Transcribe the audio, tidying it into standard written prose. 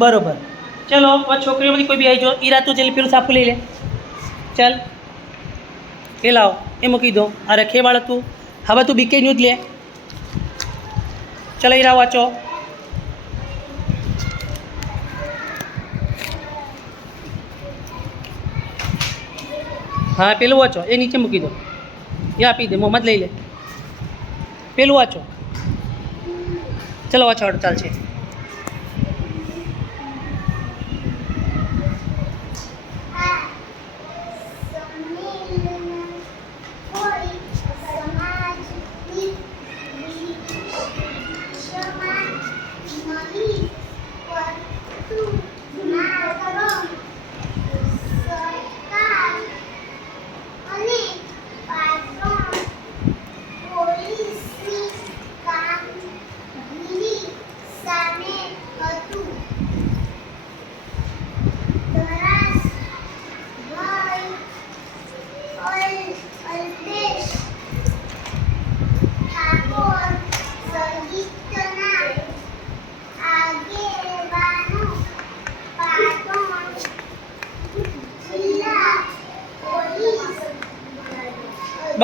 બરોબર. ચલો હવે છોકરીઓમાંથી કોઈ બી આવી જો. ઈરા તું જલ્દી પેલું સાફું લઈ લે. ચાલ એ લાવ, એ મૂકી દો. આ રખેવાળ તું હવે તું બીકે ન્યૂઝ લે. ચાલો ઈરા વાંચો. હા પેલું વાંચો, એ નીચે મૂકી દો. એ આપી દે, મોહમ્મદ લઈ લે. પેલું વાંચો. ચલો વાંચો, ચાલશે.